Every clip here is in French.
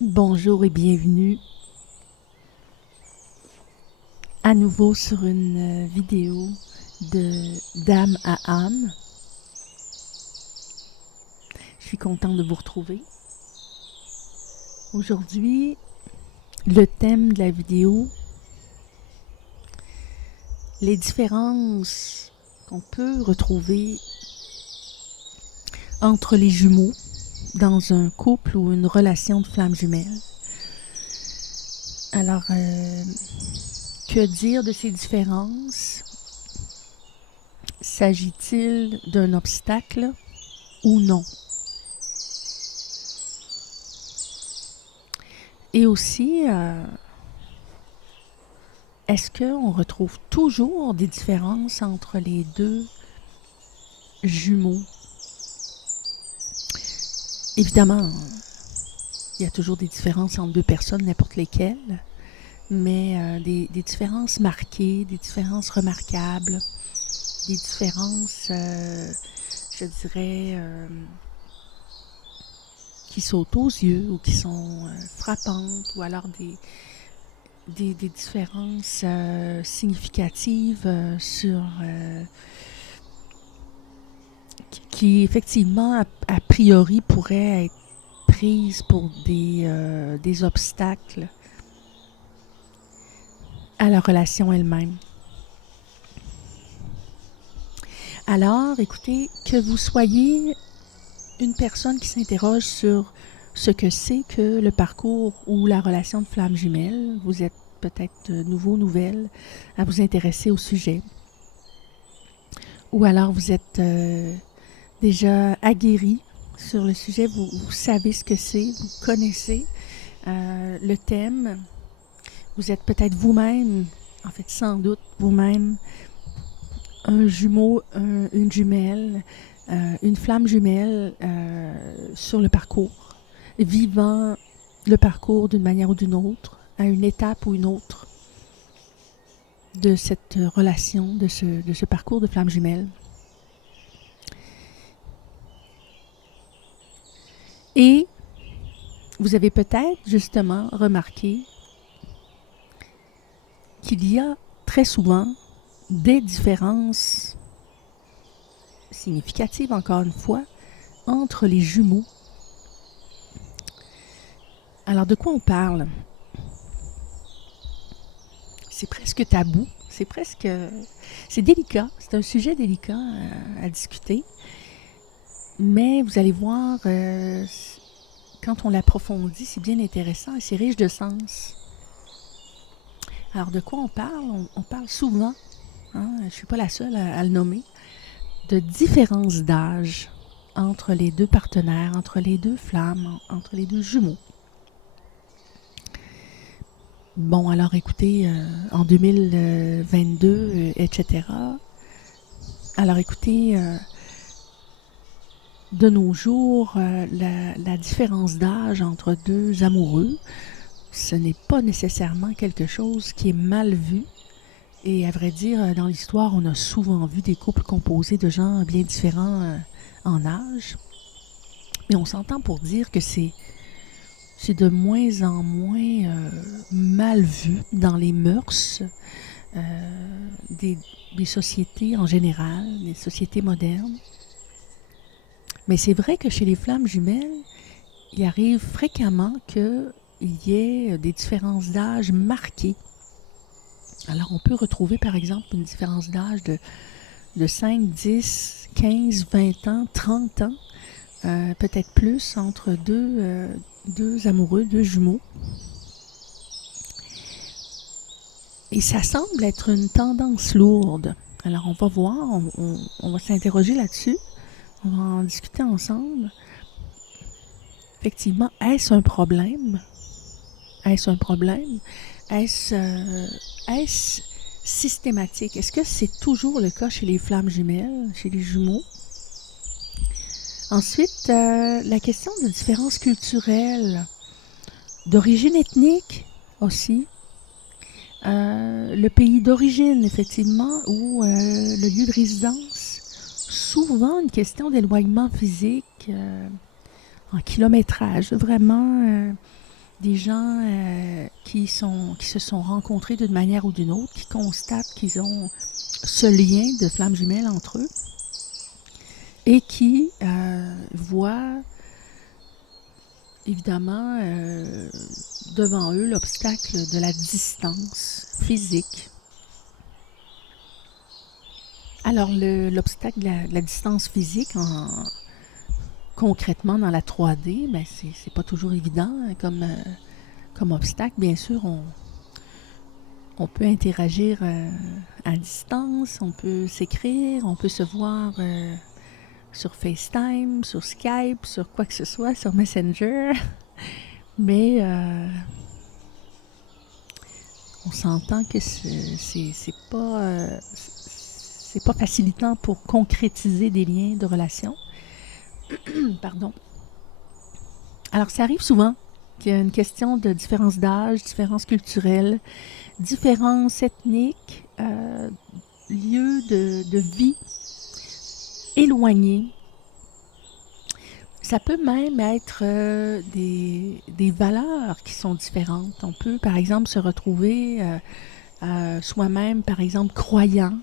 Bonjour et bienvenue à nouveau sur une vidéo de d'âme à âme. Je suis contente de vous retrouver. Aujourd'hui, le thème de la vidéo, les différences qu'on peut retrouver entre les jumeaux dans un couple ou une relation de flammes jumelles. Alors, que dire de ces différences? S'agit-il d'un obstacle ou non? Et aussi, est-ce qu'on retrouve toujours des différences entre les deux jumeaux? Évidemment, il y a toujours des différences entre deux personnes, n'importe lesquelles, mais des différences marquées, des différences remarquables, des différences, je dirais, qui sautent aux yeux ou qui sont frappantes, ou alors des différences significatives sur qui effectivement a priori pourraient être prises pour des obstacles à la relation elle-même. Alors, écoutez, que vous soyez une personne qui s'interroge sur ce que c'est que le parcours ou la relation de flamme jumelle, vous êtes peut-être nouveau, nouvelle, à vous intéresser au sujet. Ou alors vous êtes déjà aguerri sur le sujet, vous savez ce que c'est, vous connaissez le thème. Vous êtes peut-être vous-même, en fait sans doute vous-même, un jumeau, une jumelle, une flamme jumelle sur le parcours, vivant le parcours d'une manière ou d'une autre, à une étape ou une autre de cette relation, de ce parcours de flamme jumelle. Et vous avez peut-être justement remarqué qu'il y a très souvent des différences significatives, encore une fois, entre les jumeaux. Alors, de quoi on parle? C'est presque tabou, c'est délicat, c'est un sujet délicat à discuter, mais vous allez voir, quand on l'approfondit, c'est bien intéressant et c'est riche de sens. Alors, de quoi on parle? On parle souvent, hein, je ne suis pas la seule à le nommer, de différence d'âge entre les deux partenaires, entre les deux flammes, entre les deux jumeaux. Bon, alors écoutez, en 2022, etc. Alors écoutez, de nos jours, la différence d'âge entre deux amoureux, ce n'est pas nécessairement quelque chose qui est mal vu. Et à vrai dire, dans l'histoire, on a souvent vu des couples composés de gens bien différents en âge. Mais on s'entend pour dire que c'est de moins en moins mal vu dans les mœurs des sociétés en général, des sociétés modernes. Mais c'est vrai que chez les flammes jumelles, il arrive fréquemment qu'il y ait des différences d'âge marquées. Alors on peut retrouver par exemple une différence d'âge de 5, 10, 15, 20 ans, 30 ans, peut-être plus, entre deux amoureux, deux jumeaux. Et ça semble être une tendance lourde. Alors on va voir, on va s'interroger là-dessus, on va en discuter ensemble. Effectivement, est-ce un problème? Est-ce un problème? Est-ce systématique? Est-ce que c'est toujours le cas chez les flammes jumelles, chez les jumeaux? Ensuite, la question de différences culturelles, d'origine ethnique aussi. Le pays d'origine, effectivement, ou le lieu de résidence. Souvent une question d'éloignement physique en kilométrage, vraiment des gens qui se sont rencontrés d'une manière ou d'une autre, qui constatent qu'ils ont ce lien de flammes jumelles entre eux et qui voient évidemment devant eux l'obstacle de la distance physique. Alors l'obstacle de la distance physique concrètement dans la 3D, ben c'est pas toujours évident comme obstacle. Bien sûr, on peut interagir à distance, on peut s'écrire, on peut se voir sur FaceTime, sur Skype, sur quoi que ce soit, sur Messenger. Mais on s'entend que c'est pas facilitant pour concrétiser des liens de relations. Pardon. Alors, ça arrive souvent qu'il y a une question de différence d'âge, différence culturelle, différence ethnique, lieu de vie éloignés. Ça peut même être des valeurs qui sont différentes. On peut, par exemple, se retrouver soi-même, par exemple, croyant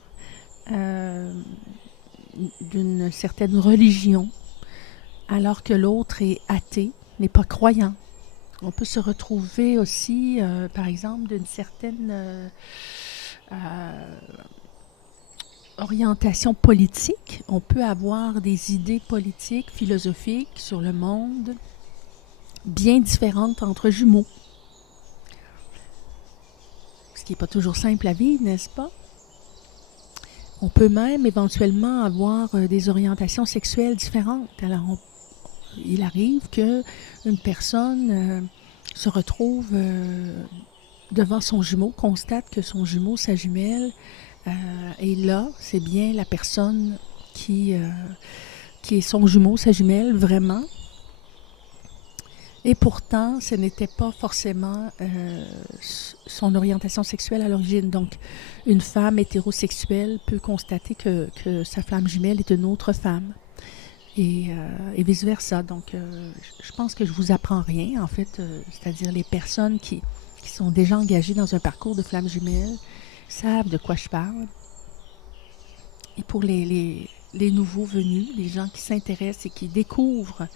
d'une certaine religion, alors que l'autre est athée, n'est pas croyant. On peut se retrouver aussi, par exemple, d'une certaine orientation politique. On peut avoir des idées politiques, philosophiques sur le monde bien différentes entre jumeaux. Ce qui n'est pas toujours simple à vivre, n'est-ce pas? On peut même éventuellement avoir des orientations sexuelles différentes. Alors, il arrive qu'une personne se retrouve devant son jumeau, constate que son jumeau, sa jumelle, et là, c'est bien la personne qui est son jumeau, sa jumelle, vraiment. Et pourtant, ce n'était pas forcément son orientation sexuelle à l'origine. Donc, une femme hétérosexuelle peut constater que sa flamme jumelle est une autre femme. Et vice-versa. Donc, je pense que je vous apprends rien, en fait. C'est-à-dire les personnes qui sont déjà engagées dans un parcours de flamme jumelle savent de quoi je parle. Et pour les nouveaux venus, les gens qui s'intéressent et qui découvrent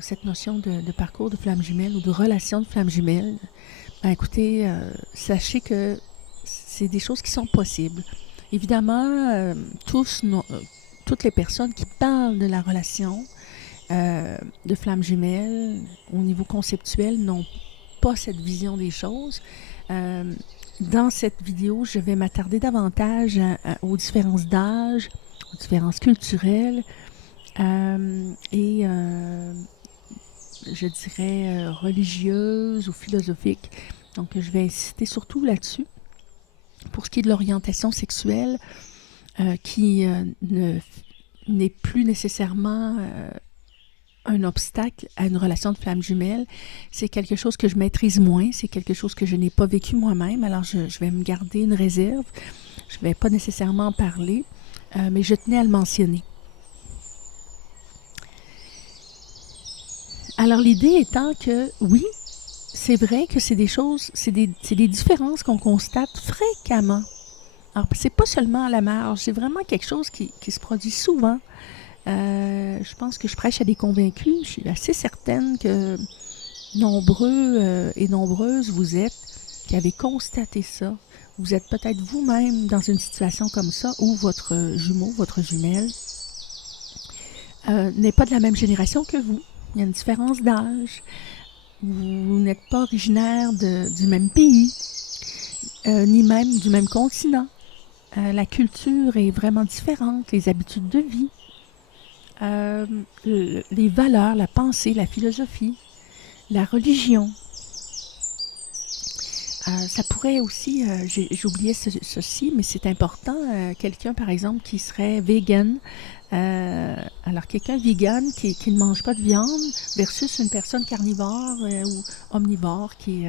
cette notion de parcours de flamme jumelle ou de relation de flamme jumelle, ben écoutez, sachez que c'est des choses qui sont possibles. Évidemment, toutes les personnes qui parlent de la relation de flamme jumelle au niveau conceptuel n'ont pas cette vision des choses. Dans cette vidéo, je vais m'attarder davantage aux différences d'âge, aux différences culturelles et je dirais religieuses ou philosophiques. Donc, je vais insister surtout là-dessus. Pour ce qui est de l'orientation sexuelle, qui n'est plus nécessairement un obstacle à une relation de flamme jumelle, c'est quelque chose que je maîtrise moins, c'est quelque chose que je n'ai pas vécu moi-même, alors je vais me garder une réserve, je ne vais pas nécessairement en parler, mais je tenais à le mentionner. Alors l'idée étant que, oui, c'est vrai que c'est des choses, c'est des différences qu'on constate fréquemment. Alors, c'est pas seulement à la marge, c'est vraiment quelque chose qui se produit souvent. Je pense que je prêche à des convaincus. Je suis assez certaine que nombreux et nombreuses vous êtes qui avez constaté ça. Vous êtes peut-être vous-même dans une situation comme ça où votre jumeau, votre jumelle n'est pas de la même génération que vous. Il y a une différence d'âge. Vous n'êtes pas originaire du même pays, ni même du même continent. La culture est vraiment différente, les habitudes de vie, les valeurs, la pensée, la philosophie, la religion. Ça pourrait aussi, j'oubliais ceci, mais c'est important, quelqu'un par exemple qui serait vegan, alors quelqu'un vegan qui ne mange pas de viande versus une personne carnivore ou omnivore qui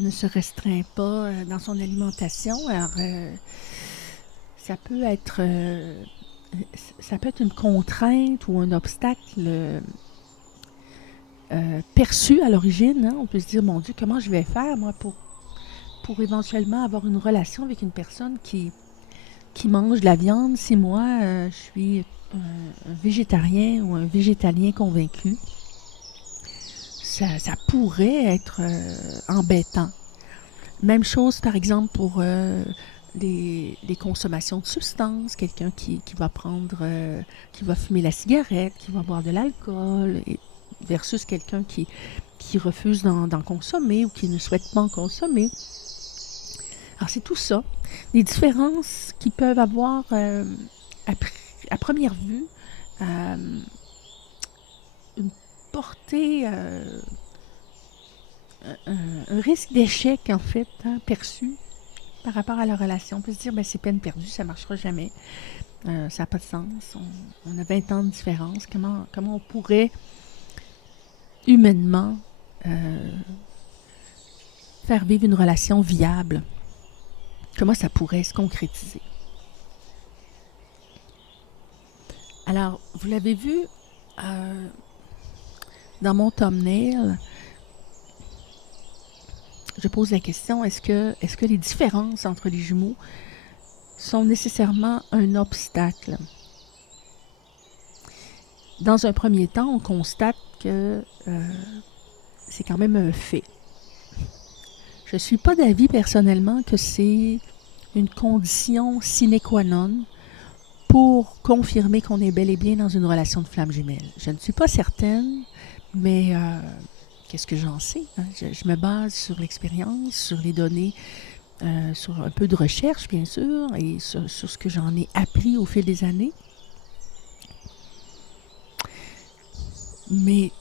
ne se restreint pas dans son alimentation. Alors, ça peut être une contrainte ou un obstacle perçu à l'origine. Hein? On peut se dire, mon Dieu, comment je vais faire, moi, pour éventuellement avoir une relation avec une personne qui mange de la viande si moi, je suis un végétarien ou un végétalien convaincu. Ça pourrait être embêtant. Même chose, par exemple, pour les consommations de substances. Quelqu'un qui va prendre, qui va fumer la cigarette, qui va boire de l'alcool, versus quelqu'un qui refuse d'en consommer ou qui ne souhaite pas en consommer. Alors, c'est tout ça. Des différences qui peuvent avoir, à première vue, une portée, un risque d'échec, en fait, hein, perçu par rapport à la relation. On peut se dire, ben, c'est peine perdue, ça ne marchera jamais. Ça n'a pas de sens. On a 20 ans de différence. Comment on pourrait humainement faire vivre une relation viable? Comment ça pourrait se concrétiser? Alors, vous l'avez vu dans mon thumbnail, je pose la question, est-ce que les différences entre les jumeaux sont nécessairement un obstacle? Dans un premier temps, on constate que c'est quand même un fait. Je ne suis pas d'avis personnellement que c'est une condition sine qua non pour confirmer qu'on est bel et bien dans une relation de flamme jumelle. Je ne suis pas certaine, mais qu'est-ce que j'en sais? Hein? Je me base sur l'expérience, sur les données, sur un peu de recherche, bien sûr, et sur ce que j'en ai appris au fil des années. Mais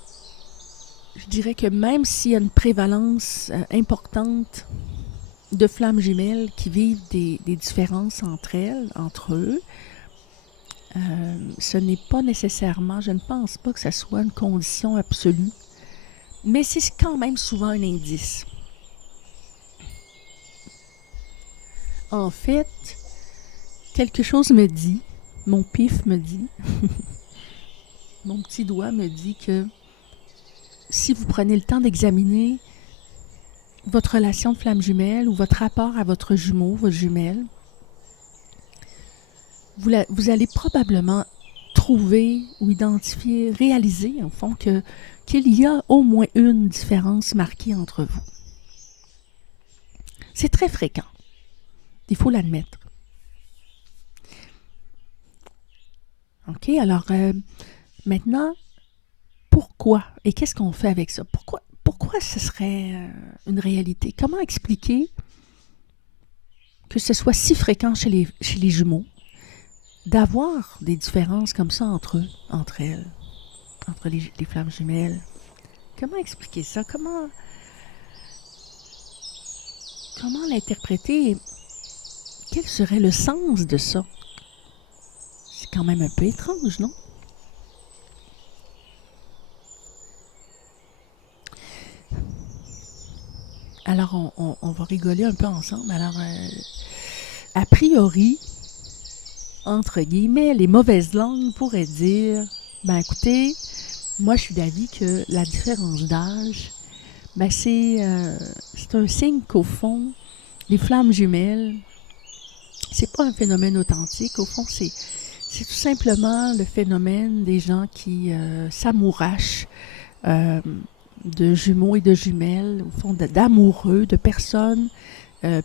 je dirais que même s'il y a une prévalence importante de flammes jumelles qui vivent des différences entre eux, ce n'est pas nécessairement, je ne pense pas que ça soit une condition absolue, mais c'est quand même souvent un indice. En fait, quelque chose me dit, mon pif me dit, mon petit doigt me dit que si vous prenez le temps d'examiner votre relation de flamme jumelle ou votre rapport à votre jumeau, votre jumelle, vous allez probablement trouver ou identifier, réaliser, en fond, qu'il y a au moins une différence marquée entre vous. C'est très fréquent. Il faut l'admettre. OK, alors maintenant, pourquoi et qu'est-ce qu'on fait avec ça? Pourquoi ce serait une réalité? Comment expliquer que ce soit si fréquent chez les jumeaux d'avoir des différences comme ça entre eux, entre elles, entre les flammes jumelles? Comment expliquer ça? Comment l'interpréter? Quel serait le sens de ça? C'est quand même un peu étrange, non? Alors, on va rigoler un peu ensemble. Alors, a priori, entre guillemets, les mauvaises langues pourraient dire, ben écoutez, moi je suis d'avis que la différence d'âge, ben c'est un signe qu'au fond, les flammes jumelles, c'est pas un phénomène authentique. Au fond, c'est tout simplement le phénomène des gens qui s'amourachent de jumeaux et de jumelles, au fond d'amoureux, de personnes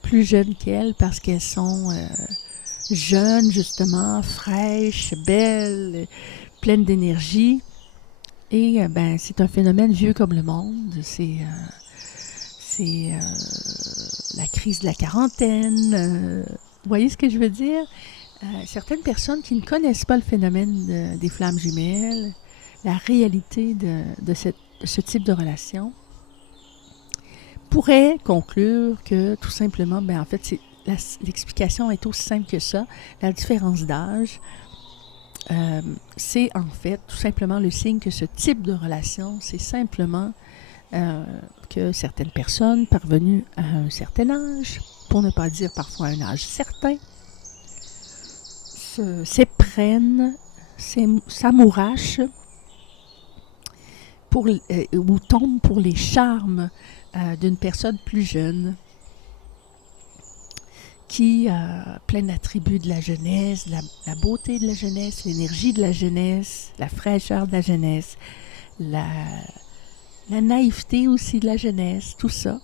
plus jeunes qu'elles parce qu'elles sont jeunes, justement, fraîches, belles, pleines d'énergie. Et ben, c'est un phénomène vieux comme le monde. C'est la crise de la quarantaine. Vous voyez ce que je veux dire? Certaines personnes qui ne connaissent pas le phénomène des flammes jumelles, la réalité de ce type de relation, pourraient conclure que tout simplement, ben en fait, l'explication est aussi simple que ça. La différence d'âge, c'est en fait tout simplement le signe que ce type de relation, c'est simplement que certaines personnes parvenues à un certain âge, pour ne pas dire parfois un âge certain, s'éprennent, s'amourachent ou tombe pour les charmes d'une personne plus jeune qui a plein d'attributs de la jeunesse, la beauté de la jeunesse, l'énergie de la jeunesse, la fraîcheur de la jeunesse, la naïveté aussi de la jeunesse, tout ça.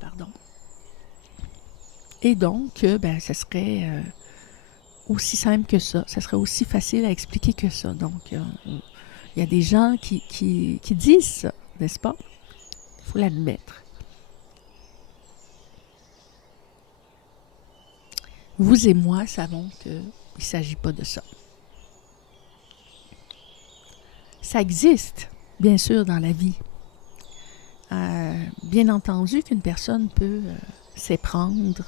Pardon. Et donc, ça serait aussi simple que ça. Ça serait aussi facile à expliquer que ça. Donc, il y a des gens qui disent ça, n'est-ce pas? Il faut l'admettre. Vous et moi savons qu'il ne s'agit pas de ça. Ça existe, bien sûr, dans la vie. Bien entendu qu'une personne peut s'éprendre,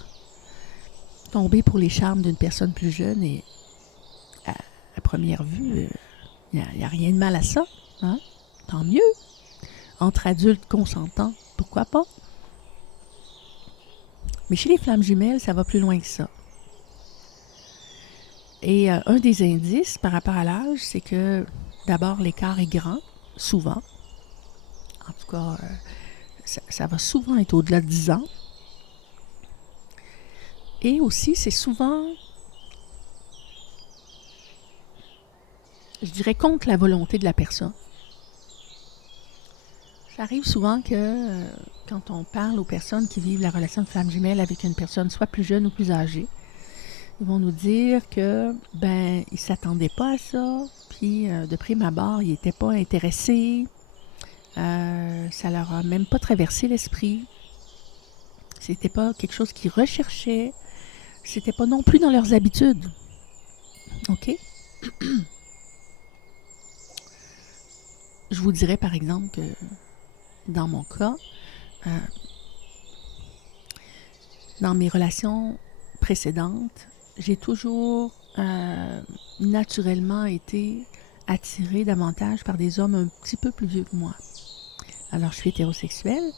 tomber pour les charmes d'une personne plus jeune et à première vue, il n'y a rien de mal à ça. Hein? Tant mieux. Entre adultes consentants, pourquoi pas? Mais chez les flammes jumelles, ça va plus loin que ça. Et un des indices par rapport à l'âge, c'est que d'abord l'écart est grand, souvent. En tout cas, ça va souvent être au-delà de 10 ans. Et aussi, c'est souvent, je dirais, contre la volonté de la personne. Ça arrive souvent que quand on parle aux personnes qui vivent la relation de flamme jumelle avec une personne soit plus jeune ou plus âgée, ils vont nous dire que ils ne s'attendaient pas à ça, puis de prime abord, ils n'étaient pas intéressés, ça leur a même pas traversé l'esprit, c'était pas quelque chose qu'ils recherchaient, c'était pas non plus dans leurs habitudes. OK? Je vous dirais par exemple que dans mon cas, dans mes relations précédentes, j'ai toujours naturellement été attirée davantage par des hommes un petit peu plus vieux que moi. Alors, je suis hétérosexuelle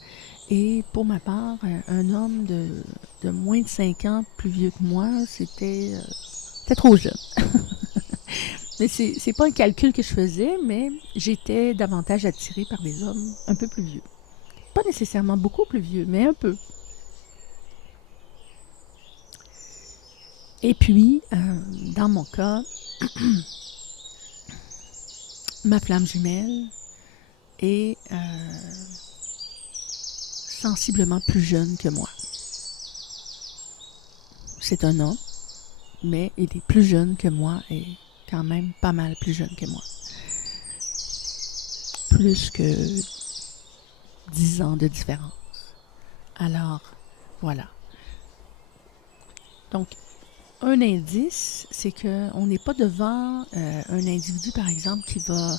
et pour ma part, un homme de moins de 5 ans plus vieux que moi, c'était trop jeune. Mais c'est pas un calcul que je faisais, mais j'étais davantage attirée par des hommes un peu plus vieux. Pas nécessairement beaucoup plus vieux, mais un peu. Et puis, dans mon cas, ma flamme jumelle est sensiblement plus jeune que moi. C'est un homme, mais il est plus jeune que moi et quand même pas mal plus jeune que moi. Plus que 10 ans de différence. Alors, voilà. Donc, un indice, c'est qu'on n'est pas devant un individu, par exemple, qui va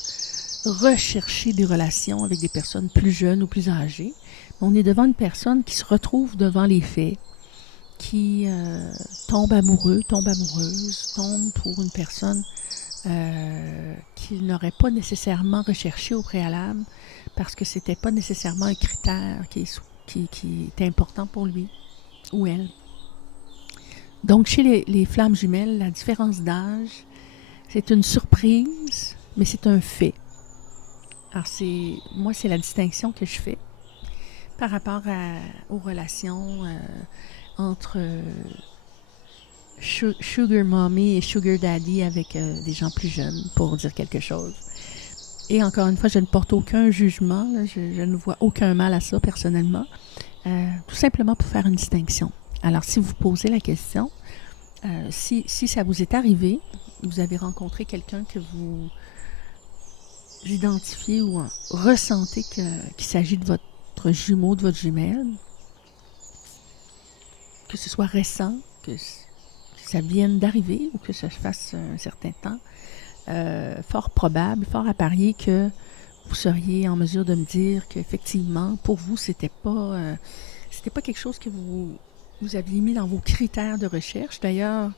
rechercher des relations avec des personnes plus jeunes ou plus âgées. On est devant une personne qui se retrouve devant les faits, qui tombe amoureux, tombe amoureuse, tombe pour une personne qu'il n'aurait pas nécessairement recherché au préalable parce que c'était pas nécessairement un critère qui était important pour lui ou elle. Donc, chez les flammes jumelles, la différence d'âge, c'est une surprise, mais c'est un fait. Alors, moi, c'est la distinction que je fais par rapport aux relations entre Sugar Mommy et Sugar Daddy avec des gens plus jeunes, pour dire quelque chose. Et encore une fois, je ne porte aucun jugement, là, je ne vois aucun mal à ça personnellement, tout simplement pour faire une distinction. Alors, si vous posez la question, si ça vous est arrivé, vous avez rencontré quelqu'un que vous identifiez ou ressentez qu'il s'agit de votre jumeau, de votre jumelle, que ce soit récent, que ça vienne d'arriver ou que ça se fasse un certain temps, fort probable, fort à parier que vous seriez en mesure de me dire qu'effectivement, pour vous, c'était pas quelque chose que vous aviez mis dans vos critères de recherche. D'ailleurs,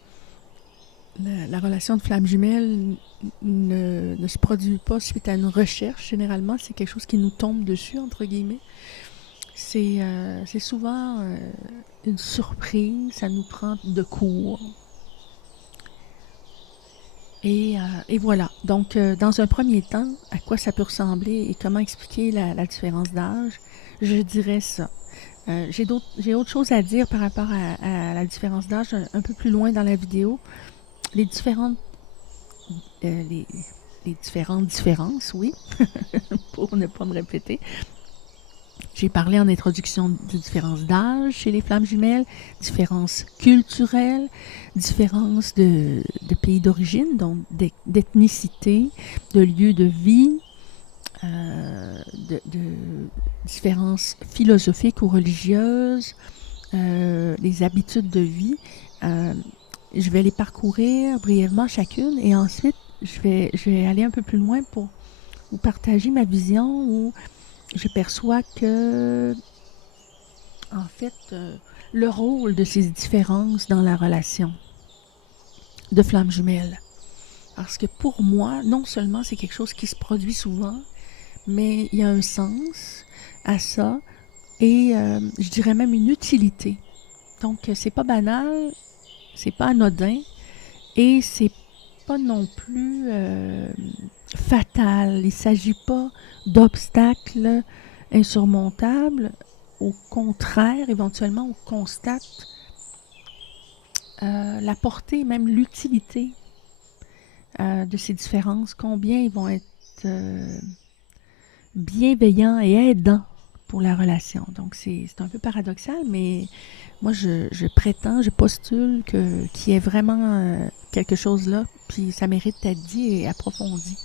la relation de flamme jumelle ne se produit pas suite à une recherche. Généralement, c'est quelque chose qui nous tombe dessus, entre guillemets. C'est souvent une surprise, ça nous prend de court. Et voilà. Donc, dans un premier temps, à quoi ça peut ressembler et comment expliquer la différence d'âge, je dirais ça. J'ai autre chose à dire par rapport à la différence d'âge un peu plus loin dans la vidéo. Les différentes, euh, les, les différentes différences, oui, pour ne pas me répéter. J'ai parlé en introduction de différences d'âge chez les flammes jumelles, différences culturelles, différences de pays d'origine, donc d'ethnicité, de lieu de vie, de différences philosophiques ou religieuses, les habitudes de vie. Euh, je vais les parcourir brièvement chacune et ensuite je vais aller un peu plus loin pour vous partager ma vision où je perçois que, en fait, le rôle de ces différences dans la relation de flammes jumelles. Parce que pour moi, non seulement c'est quelque chose qui se produit souvent, mais il y a un sens à ça et je dirais même une utilité. Donc, c'est pas banal, c'est pas anodin et c'est pas non plus fatal. Il ne s'agit pas d'obstacles insurmontables. Au contraire, éventuellement, on constate la portée et même l'utilité de ces différences, combien ils vont être bienveillants et aidants pour la relation. Donc, c'est un peu paradoxal, mais moi, je prétends, je postule qu'il y ait vraiment quelque chose là, puis ça mérite d'être dit et approfondi.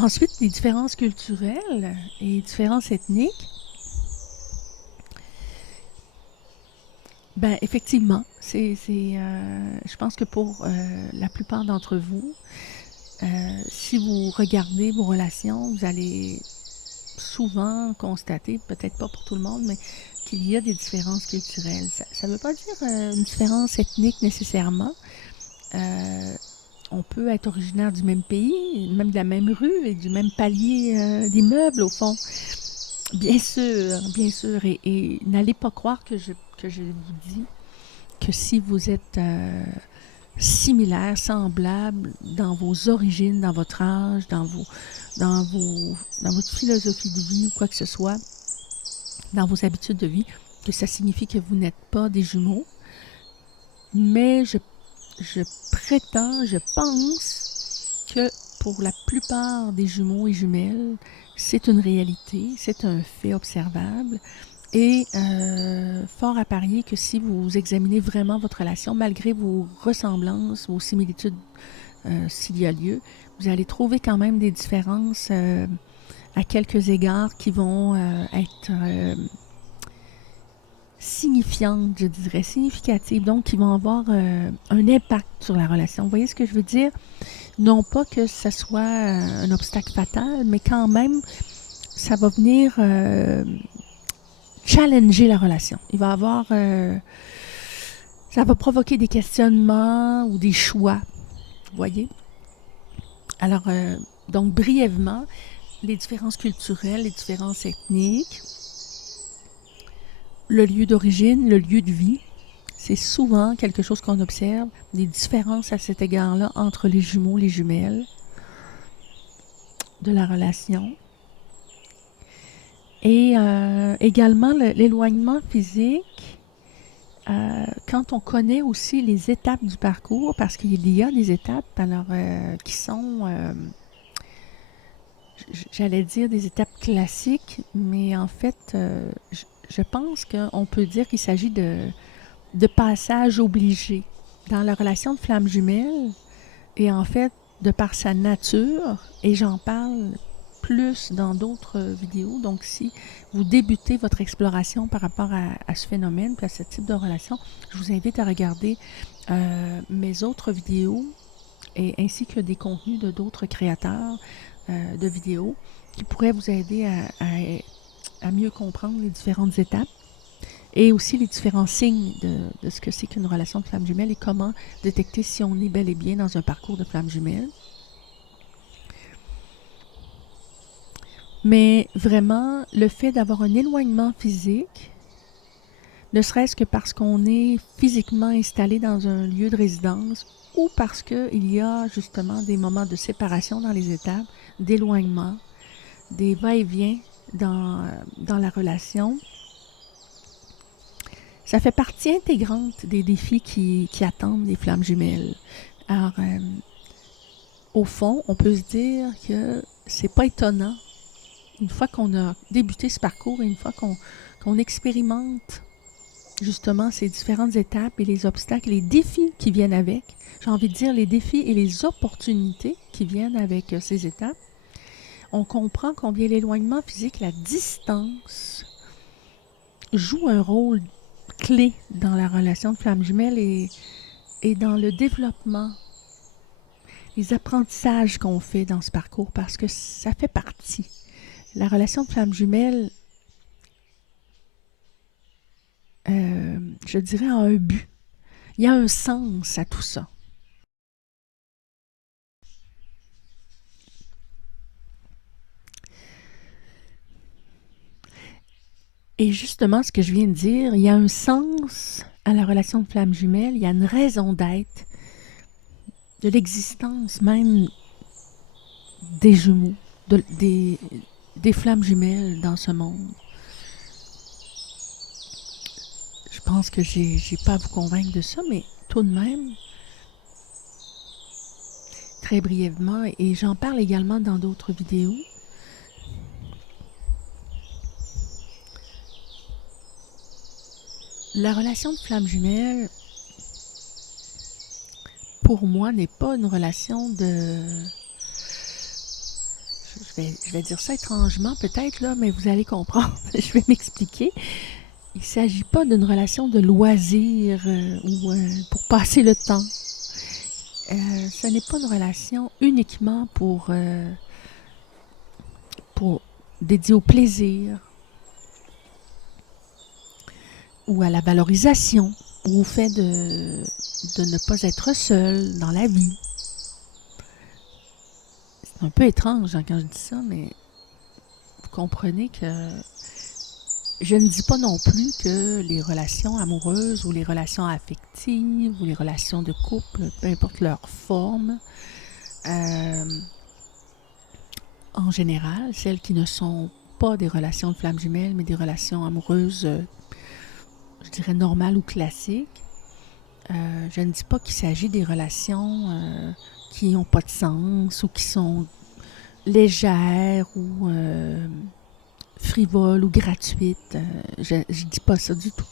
Ensuite, les différences culturelles et différences ethniques. Ben, effectivement, je pense que pour la plupart d'entre vous, si vous regardez vos relations, vous allez souvent constater, peut-être pas pour tout le monde, mais qu'il y a des différences culturelles. Ça ne veut pas dire une différence ethnique nécessairement. Euh, on peut être originaire du même pays, même de la même rue et du même palier d'immeuble au fond. Bien sûr. Et n'allez pas croire que je vous dis que si vous êtes similaires, semblables dans vos origines, dans votre âge, dans, vos, dans votre philosophie de vie ou quoi que ce soit, dans vos habitudes de vie, que ça signifie que vous n'êtes pas des jumeaux. Mais je prétends, je pense que pour la plupart des jumeaux et jumelles, c'est une réalité, c'est un fait observable. Et fort à parier que si vous examinez vraiment votre relation, malgré vos ressemblances, vos similitudes, s'il y a lieu, vous allez trouver quand même des différences à quelques égards qui vont être signifiantes, je dirais, significatives, donc qui vont avoir un impact sur la relation. Vous voyez ce que je veux dire? Non pas que ça soit un obstacle fatal, mais quand même, ça va venir challenger la relation. Il va avoir... ça va provoquer des questionnements ou des choix, vous voyez? Alors, donc brièvement, les différences culturelles, les différences ethniques, le lieu d'origine, le lieu de vie, c'est souvent quelque chose qu'on observe, des différences à cet égard-là entre les jumeaux, les jumelles, de la relation. Et également l'éloignement physique, quand on connaît aussi les étapes du parcours, parce qu'il y a des étapes alors, qui sont, j'allais dire des étapes classiques, mais en fait, je pense qu'on peut dire qu'il s'agit de passages obligés dans la relation de flamme jumelle, et en fait, de par sa nature, et j'en parle plus dans d'autres vidéos. Donc, si vous débutez votre exploration par rapport à ce phénomène, puis à ce type de relation, je vous invite à regarder mes autres vidéos et ainsi que des contenus de d'autres créateurs de vidéos qui pourraient vous aider à mieux comprendre les différentes étapes et aussi les différents signes de ce que c'est qu'une relation de flamme jumelle et comment détecter si on est bel et bien dans un parcours de flamme jumelle. Mais vraiment, le fait d'avoir un éloignement physique ne serait-ce que parce qu'on est physiquement installé dans un lieu de résidence ou parce qu'il y a justement des moments de séparation dans les étapes, d'éloignement, des va-et-vient dans la relation. Ça fait partie intégrante des défis qui attendent les flammes jumelles. Alors, au fond, on peut se dire que c'est pas étonnant, une fois qu'on a débuté ce parcours et une fois qu'on expérimente justement ces différentes étapes et les obstacles, les défis qui viennent avec, j'ai envie de dire les défis et les opportunités qui viennent avec ces étapes, on comprend combien l'éloignement physique, la distance, joue un rôle clé dans la relation de flamme jumelle et dans le développement, les apprentissages qu'on fait dans ce parcours, parce que ça fait partie. La relation de flamme jumelle, je dirais, a un but. Il y a un sens à tout ça. Et justement, ce que je viens de dire, il y a un sens à la relation de flamme jumelle, il y a une raison d'être de l'existence même des jumeaux, des flammes jumelles dans ce monde. Je pense que j'ai pas à vous convaincre de ça, mais tout de même, très brièvement, et j'en parle également dans d'autres vidéos, la relation de flamme jumelle, pour moi, n'est pas une relation de... Je vais dire ça étrangement peut-être, là, mais vous allez comprendre. Je vais m'expliquer. Il ne s'agit pas d'une relation de loisir ou pour passer le temps. Ce n'est pas une relation uniquement pour dédiée au plaisir ou à la valorisation ou au fait de ne pas être seul dans la vie. C'est un peu étrange quand je dis ça, mais vous comprenez que je ne dis pas non plus que les relations amoureuses ou les relations affectives ou les relations de couple, peu importe leur forme, en général, celles qui ne sont pas des relations de flammes jumelles, mais des relations amoureuses, je dirais normales ou classiques, je ne dis pas qu'il s'agit des relations qui n'ont pas de sens ou qui sont légères ou frivoles ou gratuites. Je ne dis pas ça du tout.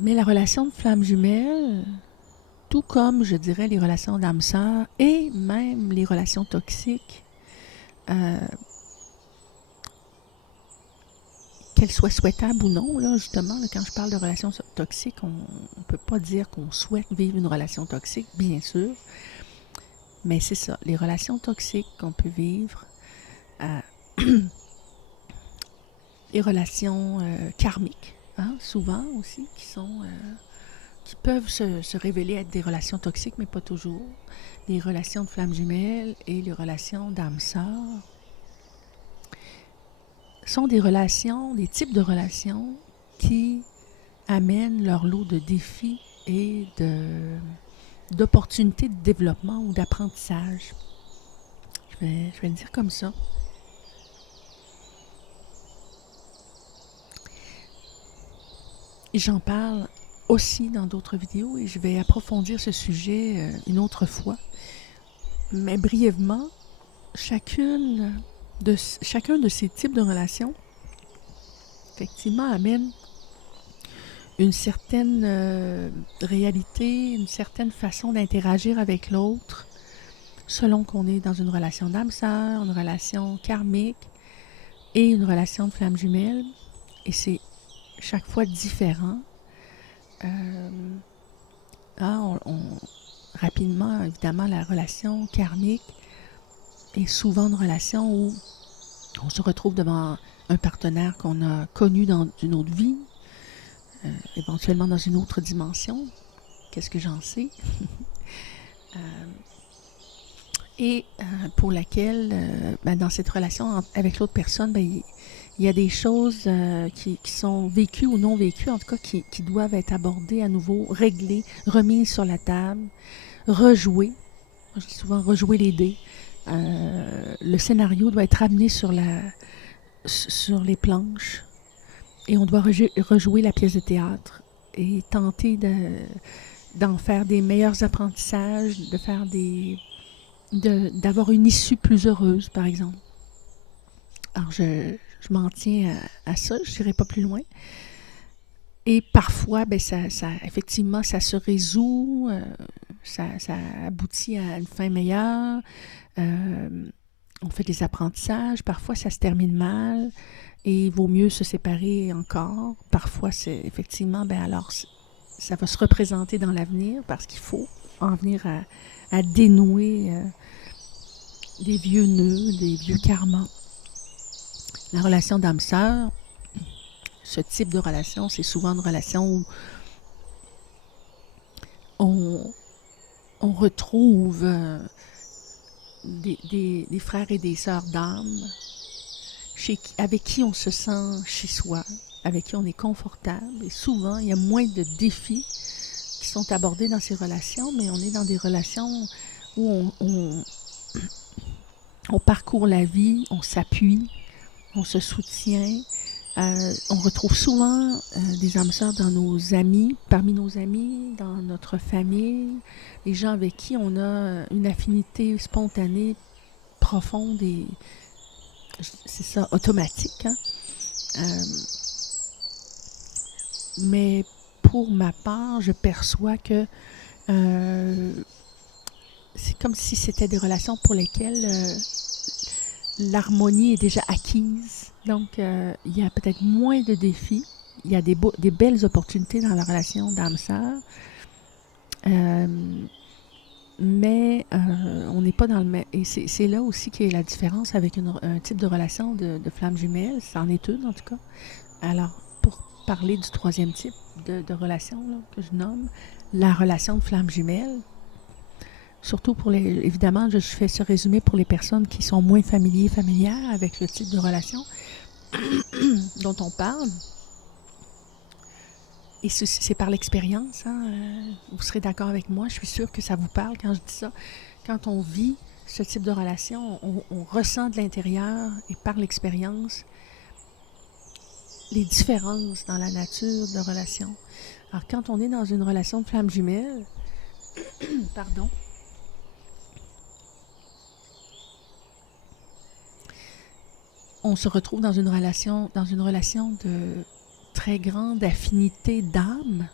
Mais la relation de flamme jumelle, tout comme, je dirais, les relations d'âme-sœur et même les relations toxiques, qu'elles soient souhaitables ou non, là, justement, là, quand je parle de relations toxiques, on ne peut pas dire qu'on souhaite vivre une relation toxique, bien sûr, mais c'est ça, les relations toxiques qu'on peut vivre, les relations karmiques, hein, souvent aussi, qui peuvent se révéler être des relations toxiques, mais pas toujours. Les relations de flammes jumelles et les relations d'âme-sœur sont des relations, des types de relations qui amènent leur lot de défis et d'opportunités de développement ou d'apprentissage. Je vais le dire comme ça. Et j'en parle aussi dans d'autres vidéos et je vais approfondir ce sujet une autre fois. Mais brièvement, chacun de ces types de relations, effectivement, amène une certaine réalité, une certaine façon d'interagir avec l'autre, selon qu'on est dans une relation d'âme-sœur, une relation karmique et une relation de flamme jumelle. Et c'est chaque fois différent. Rapidement, évidemment, la relation karmique est souvent une relation où on se retrouve devant un partenaire qu'on a connu dans une autre vie, éventuellement dans une autre dimension. Qu'est-ce que j'en sais? et pour laquelle, dans cette relation avec l'autre personne, il y a des choses qui sont vécues ou non vécues, en tout cas qui doivent être abordées à nouveau, réglées, remises sur la table, rejouées. Je dis souvent rejouer les dés. Le scénario doit être amené sur les planches et on doit rejouer la pièce de théâtre et tenter d'en faire des meilleurs apprentissages, d'avoir une issue plus heureuse, par exemple. Alors, je m'en tiens à ça, je n'irai pas plus loin. Et parfois, effectivement, ça se résout, ça aboutit à une fin meilleure. On fait des apprentissages. Parfois, ça se termine mal et il vaut mieux se séparer encore. Parfois, c'est effectivement, alors, ça va se représenter dans l'avenir parce qu'il faut en venir à dénouer des vieux nœuds, des vieux karmas. La relation d'âme-sœur, ce type de relation, c'est souvent une relation où on retrouve des frères et des sœurs d'âme avec qui on se sent chez soi, avec qui on est confortable. Et souvent, il y a moins de défis qui sont abordés dans ces relations, mais on est dans des relations où on parcourt la vie, on s'appuie, on se soutient. On retrouve souvent des âmes sœurs dans nos amis, parmi nos amis, dans notre famille, les gens avec qui on a une affinité spontanée, profonde et c'est ça, automatique. Hein? Mais pour ma part, je perçois que c'est comme si c'était des relations pour lesquelles l'harmonie est déjà acquise. Donc, il y a peut-être moins de défis. Il y a des belles opportunités dans la relation d'âme-sœur. Mais on n'est pas dans le même... Et c'est là aussi qu'il y a la différence avec un type de relation de flamme jumelle. C'en est une, en tout cas. Alors, pour parler du troisième type de relation là, que je nomme, la relation de flamme jumelle, surtout évidemment, je fais ce résumé pour les personnes qui sont moins familières avec le type de relation dont on parle. Et c'est par l'expérience, hein, vous serez d'accord avec moi, je suis sûre que ça vous parle quand je dis ça. Quand on vit ce type de relation, on ressent de l'intérieur et par l'expérience les différences dans la nature de relation. Alors quand on est dans une relation de flamme jumelle, pardon, on se retrouve dans une relation de très grande affinité d'âme,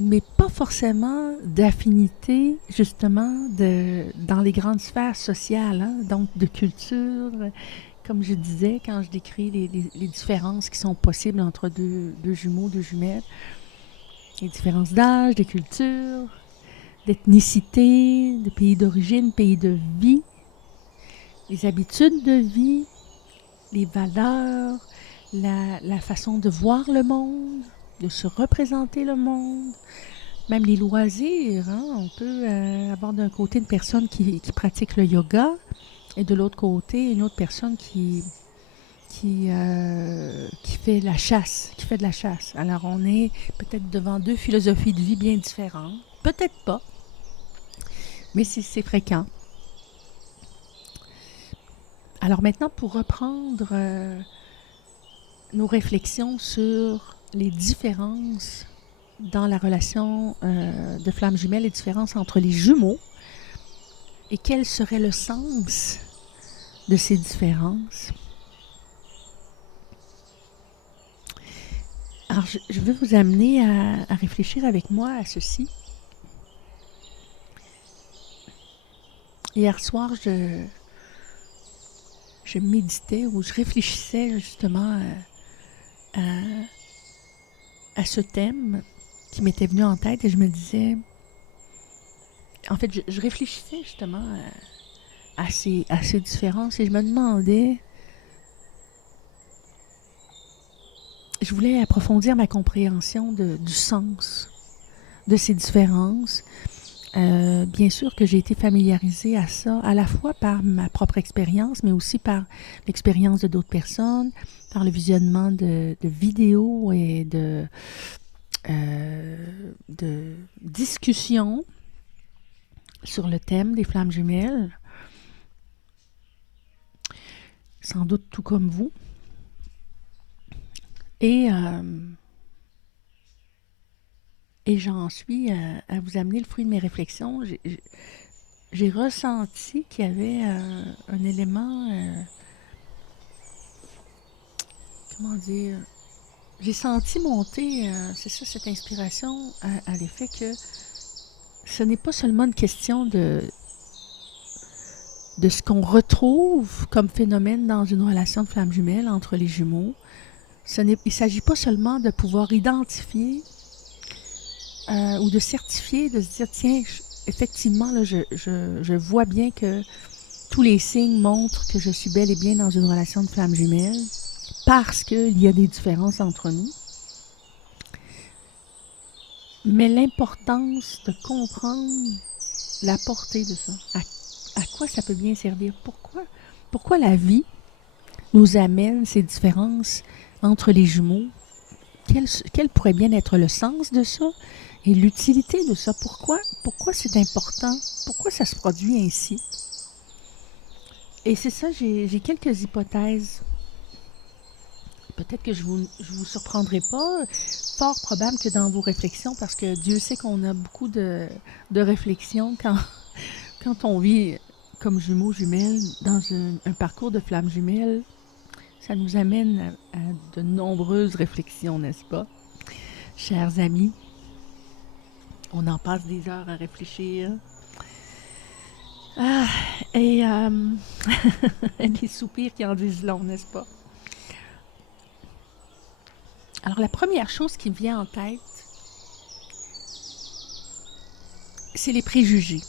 mais pas forcément d'affinité justement dans les grandes sphères sociales, hein, donc de culture, comme je disais quand je décris les différences qui sont possibles entre deux jumeaux, deux jumelles, les différences d'âge, de culture, d'ethnicité, de pays d'origine, pays de vie, les habitudes de vie, les valeurs, la façon de voir le monde, de se représenter le monde, même les loisirs. Hein? On peut avoir d'un côté une personne qui pratique le yoga et de l'autre côté une autre personne qui fait la chasse, qui fait de la chasse. Alors on est peut-être devant deux philosophies de vie bien différentes. Peut-être pas, mais c'est fréquent. Alors maintenant, pour reprendre nos réflexions sur les différences dans la relation de flamme jumelle, les différences entre les jumeaux, et quel serait le sens de ces différences. Alors, je veux vous amener à réfléchir avec moi à ceci. Hier soir, je méditais ou je réfléchissais justement à ce thème qui m'était venu en tête et je me disais... En fait, je réfléchissais justement à ces différences et je me demandais... Je voulais approfondir ma compréhension du sens de ces différences Bien sûr que j'ai été familiarisée à ça, à la fois par ma propre expérience, mais aussi par l'expérience de d'autres personnes, par le visionnement de vidéos et de discussions sur le thème des flammes jumelles, sans doute tout comme vous. Et, et j'en suis à vous amener le fruit de mes réflexions. J'ai ressenti qu'il y avait un élément, comment dire, j'ai senti monter, c'est ça, cette inspiration à l'effet que ce n'est pas seulement une question de ce qu'on retrouve comme phénomène dans une relation de flamme jumelle entre les jumeaux. Il ne s'agit pas seulement de pouvoir identifier ou de certifier, de se dire, tiens, effectivement, là, je vois bien que tous les signes montrent que je suis bel et bien dans une relation de flamme jumelle parce qu'il y a des différences entre nous. Mais l'importance de comprendre la portée de ça, à quoi ça peut bien servir, pourquoi la vie nous amène ces différences entre les jumeaux, quel pourrait bien être le sens de ça et l'utilité de ça, pourquoi c'est important, pourquoi ça se produit ainsi. Et c'est ça, j'ai quelques hypothèses. Peut-être que je vous surprendrai pas. Fort probable que dans vos réflexions, parce que Dieu sait qu'on a beaucoup de réflexions quand on vit comme jumeaux, jumelles, dans un parcours de flammes jumelles, ça nous amène à de nombreuses réflexions, n'est-ce pas? Chers amis, on en passe des heures à réfléchir. Ah, et des soupirs qui en disent long, n'est-ce pas? Alors, la première chose qui me vient en tête, c'est les préjugés.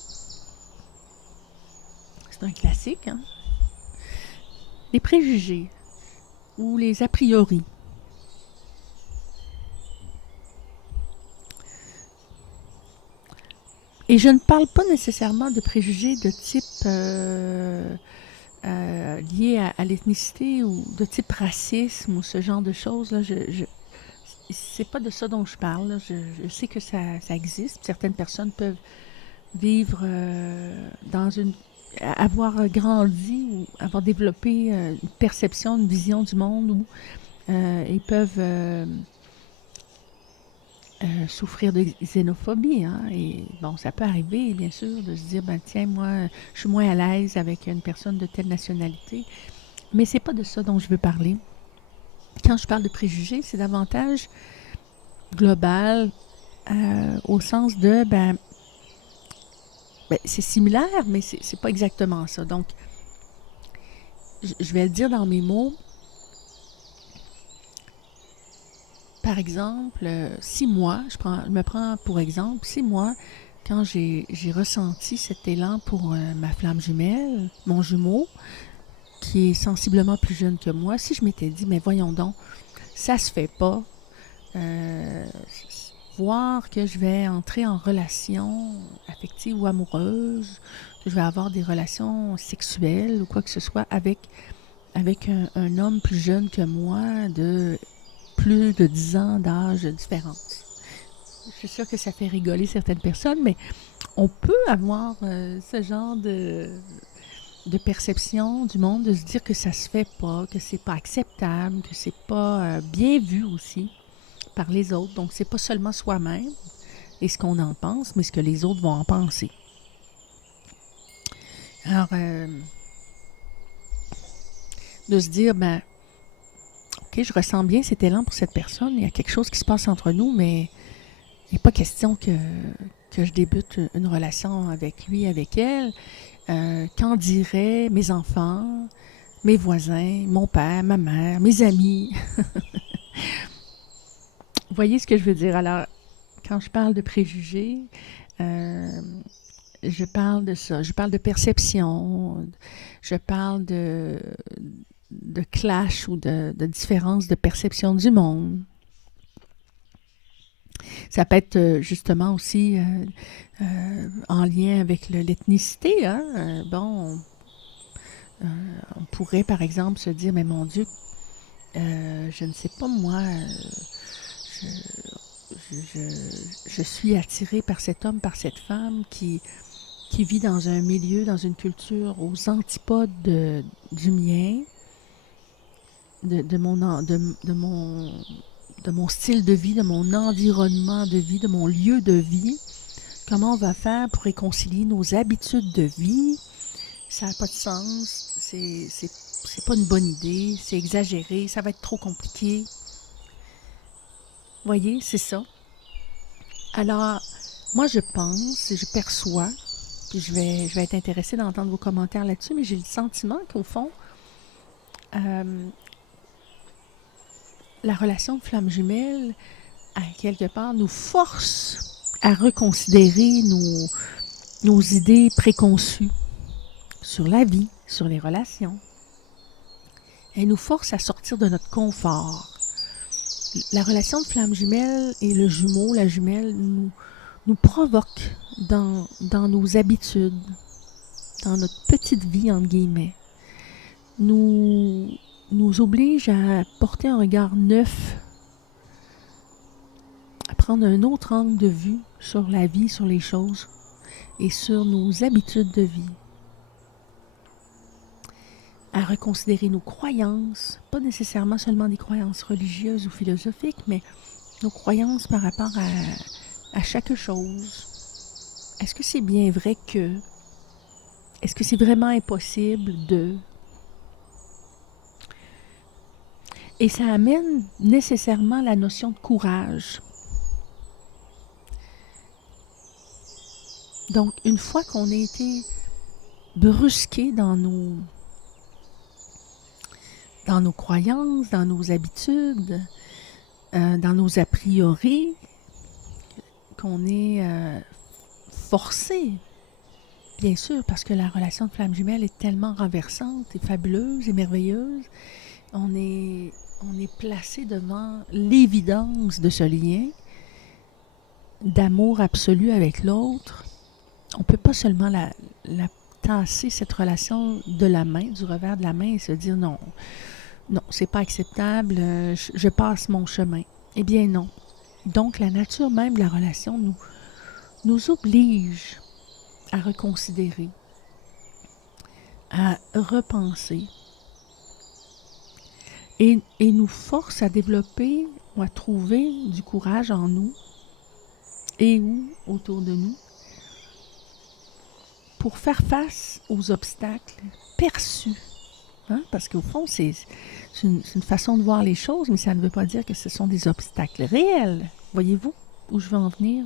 C'est un classique, hein? Les préjugés ou les a priori. Et je ne parle pas nécessairement de préjugés de type lié à l'ethnicité ou de type racisme ou ce genre de choses. Là, c'est pas de ça dont je parle. Là. Je sais que ça existe. Certaines personnes peuvent vivre dans une avoir grandi ou avoir développé une perception, une vision du monde où ils peuvent souffrir de xénophobie. Hein? Et bon, ça peut arriver, bien sûr, de se dire, ben tiens, moi, je suis moins à l'aise avec une personne de telle nationalité. Mais c'est pas de ça dont je veux parler. Quand je parle de préjugés, c'est davantage global au sens de, c'est similaire, mais c'est pas exactement ça. Donc, je vais le dire dans mes mots. Par exemple, si moi, je me prends pour exemple, si moi, quand j'ai ressenti cet élan pour ma flamme jumelle, mon jumeau, qui est sensiblement plus jeune que moi, si je m'étais dit, mais voyons donc, ça se fait pas, euh, voir que je vais entrer en relation affective ou amoureuse, que je vais avoir des relations sexuelles ou quoi que ce soit avec un homme plus jeune que moi de plus de 10 ans d'âge de différence. Je suis sûre que ça fait rigoler certaines personnes, mais on peut avoir ce genre de perception du monde, de se dire que ça se fait pas, que c'est pas acceptable, que c'est pas bien vu aussi par les autres. Donc, c'est pas seulement soi-même et ce qu'on en pense, mais ce que les autres vont en penser. Alors, de se dire, ok, je ressens bien cet élan pour cette personne, il y a quelque chose qui se passe entre nous, mais il n'est pas question que je débute une relation avec lui, avec elle. Qu'en diraient mes enfants, mes voisins, mon père, ma mère, mes amis? Vous voyez ce que je veux dire? Alors, quand je parle de préjugés, euh, je parle de ça. Je parle de perception, je parle de clash ou de différence de perception du monde. Ça peut être justement aussi en lien avec l'ethnicité. Hein? On pourrait par exemple se dire, mais mon Dieu, je ne sais pas moi, je, je suis attirée par cet homme, par cette femme qui vit dans un milieu, dans une culture aux antipodes du mien, de mon style de vie, de mon environnement de vie, de mon lieu de vie. Comment on va faire pour réconcilier nos habitudes de vie? Ça n'a pas de sens, c'est pas une bonne idée, c'est exagéré, ça va être trop compliqué. Voyez, c'est ça. Alors, moi je pense et je perçois, puis je vais être intéressée d'entendre vos commentaires là-dessus, mais j'ai le sentiment qu'au fond, euh, la relation de flamme jumelle, à quelque part, nous force à reconsidérer nos idées préconçues sur la vie, sur les relations. Elle nous force à sortir de notre confort. La relation de flamme jumelle et le jumeau, la jumelle, nous provoque dans nos habitudes, dans notre petite vie, entre guillemets. Nous oblige à porter un regard neuf, à prendre un autre angle de vue sur la vie, sur les choses et sur nos habitudes de vie. À reconsidérer nos croyances, pas nécessairement seulement des croyances religieuses ou philosophiques, mais nos croyances par rapport à chaque chose. Est-ce que c'est bien vrai que? Est-ce que c'est vraiment impossible de? Et ça amène nécessairement la notion de courage. Donc, une fois qu'on a été brusqué dans nos croyances, dans nos habitudes, dans nos a priori, qu'on est forcé, bien sûr, parce que la relation de flamme jumelle est tellement renversante et fabuleuse et merveilleuse, on est placé devant l'évidence de ce lien d'amour absolu avec l'autre. On ne peut pas seulement la tasser, cette relation, de la main, du revers de la main, et se dire non, c'est pas acceptable, je passe mon chemin. Eh bien non. Donc la nature même de la relation nous oblige à reconsidérer, à repenser et nous force à développer ou à trouver du courage en nous et ou autour de nous pour faire face aux obstacles perçus. Hein? Parce qu'au fond, c'est une façon de voir les choses, mais ça ne veut pas dire que ce sont des obstacles réels. Voyez-vous où je veux en venir?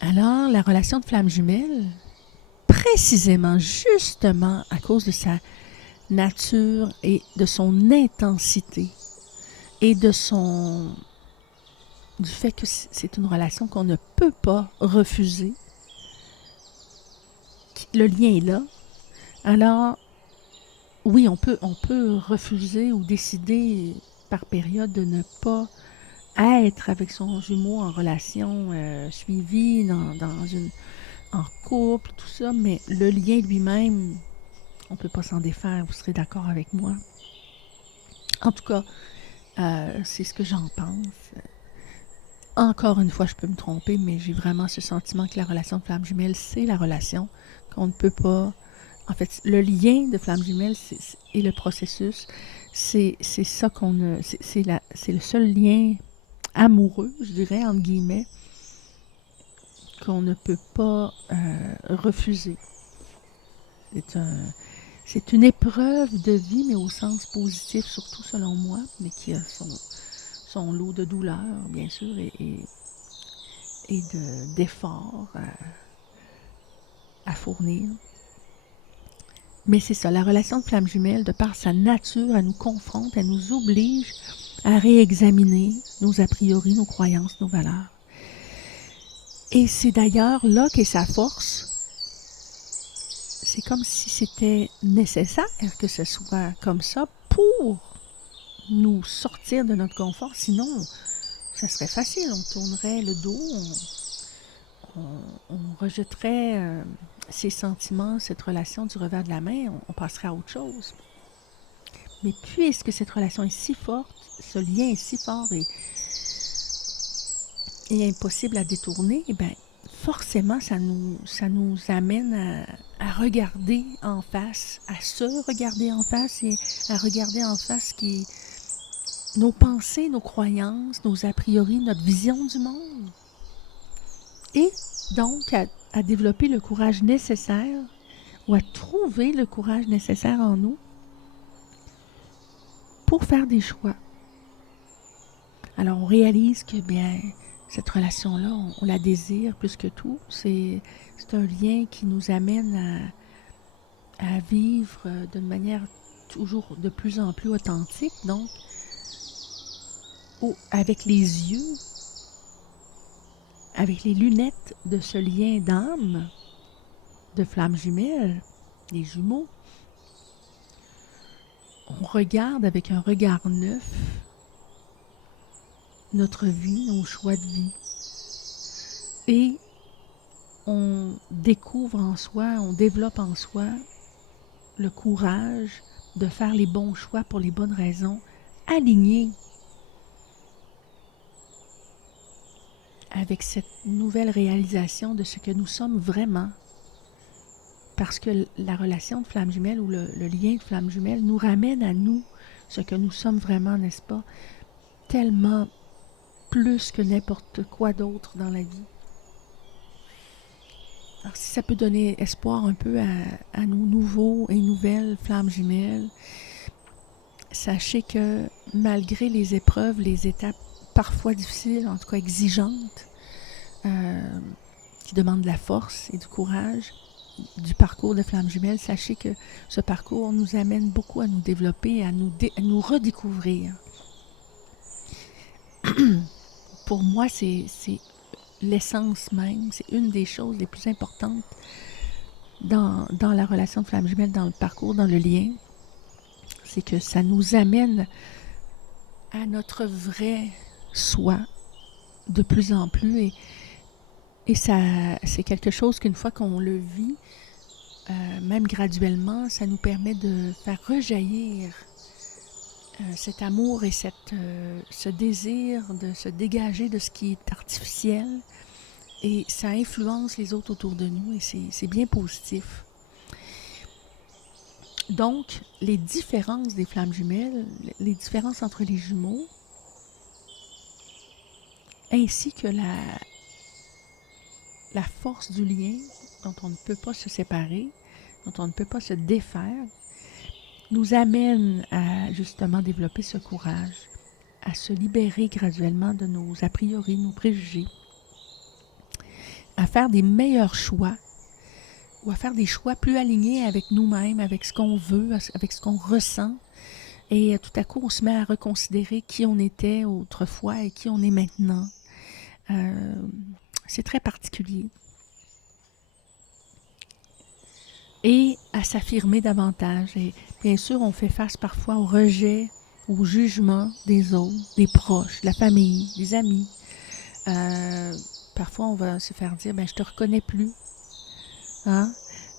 Alors, la relation de flamme jumelle, précisément, justement, à cause de sa nature et de son intensité et du fait que c'est une relation qu'on ne peut pas refuser, le lien est là. Alors, oui, on peut refuser ou décider par période de ne pas être avec son jumeau en relation suivie, en couple, tout ça, mais le lien lui-même, on ne peut pas s'en défaire, vous serez d'accord avec moi. En tout cas, c'est ce que j'en pense. Encore une fois, je peux me tromper, mais j'ai vraiment ce sentiment que la relation de flamme jumelle, c'est la relation qu'on ne peut pas... En fait, le lien de flamme jumelle et le processus, c'est ça qu'on a... C'est le seul lien amoureux, je dirais, entre guillemets, qu'on ne peut pas refuser. C'est une épreuve de vie, mais au sens positif, surtout selon moi, mais qui a son lot de douleur, bien sûr, et d'efforts à fournir. Mais c'est ça, la relation de flamme jumelle, de par sa nature, elle nous confronte, elle nous oblige à réexaminer nos a priori, nos croyances, nos valeurs. Et c'est d'ailleurs là qu'est sa force. C'est comme si c'était nécessaire que ce soit comme ça pour nous sortir de notre confort. Sinon, ça serait facile. On tournerait le dos, on rejetterait ces sentiments, cette relation du revers de la main, on passerait à autre chose. Mais puisque cette relation est si forte, ce lien est si fort et impossible à détourner, eh bien, forcément, ça nous amène à regarder en face, à se regarder en face et à regarder en face nos pensées, nos croyances, nos a priori, notre vision du monde. Et donc, à développer le courage nécessaire ou à trouver le courage nécessaire en nous pour faire des choix. Alors, on réalise que, bien, cette relation-là, on la désire plus que tout. C'est un lien qui nous amène à vivre d'une manière toujours de plus en plus authentique. Donc, avec les yeux, avec les lunettes de ce lien d'âme, de flamme jumelle, les jumeaux, on regarde avec un regard neuf notre vie, nos choix de vie. Et on découvre en soi, on développe en soi le courage de faire les bons choix pour les bonnes raisons, alignés avec cette nouvelle réalisation de ce que nous sommes vraiment. Parce que la relation de flamme jumelle ou le lien de flamme jumelle nous ramène à nous, ce que nous sommes vraiment, n'est-ce pas? Tellement plus que n'importe quoi d'autre dans la vie. Alors si ça peut donner espoir un peu à nos nouveaux et nouvelles flammes jumelles, sachez que malgré les épreuves, les étapes parfois difficiles, en tout cas exigeantes, qui demandent de la force et du courage, du parcours de flamme jumelle, sachez que ce parcours nous amène beaucoup à nous développer, à nous redécouvrir. Pour moi, c'est l'essence même, c'est une des choses les plus importantes dans la relation de flamme jumelle, dans le parcours, dans le lien. C'est que ça nous amène à notre vrai soi de plus en plus et ça, c'est quelque chose qu'une fois qu'on le vit, même graduellement, ça nous permet de faire rejaillir cet amour et ce désir de se dégager de ce qui est artificiel et ça influence les autres autour de nous et c'est bien positif. Donc, les différences des flammes jumelles, les différences entre les jumeaux, ainsi que la force du lien dont on ne peut pas se séparer, dont on ne peut pas se défaire, nous amène à justement développer ce courage, à se libérer graduellement de nos a priori, nos préjugés, à faire des meilleurs choix ou à faire des choix plus alignés avec nous-mêmes, avec ce qu'on veut, avec ce qu'on ressent. Et tout à coup, on se met à reconsidérer qui on était autrefois et qui on est maintenant. C'est très particulier. Et à s'affirmer davantage. Et bien sûr, on fait face parfois au rejet, au jugement des autres, des proches, de la famille, des amis. Parfois, on va se faire dire, ben, je te reconnais plus. Hein?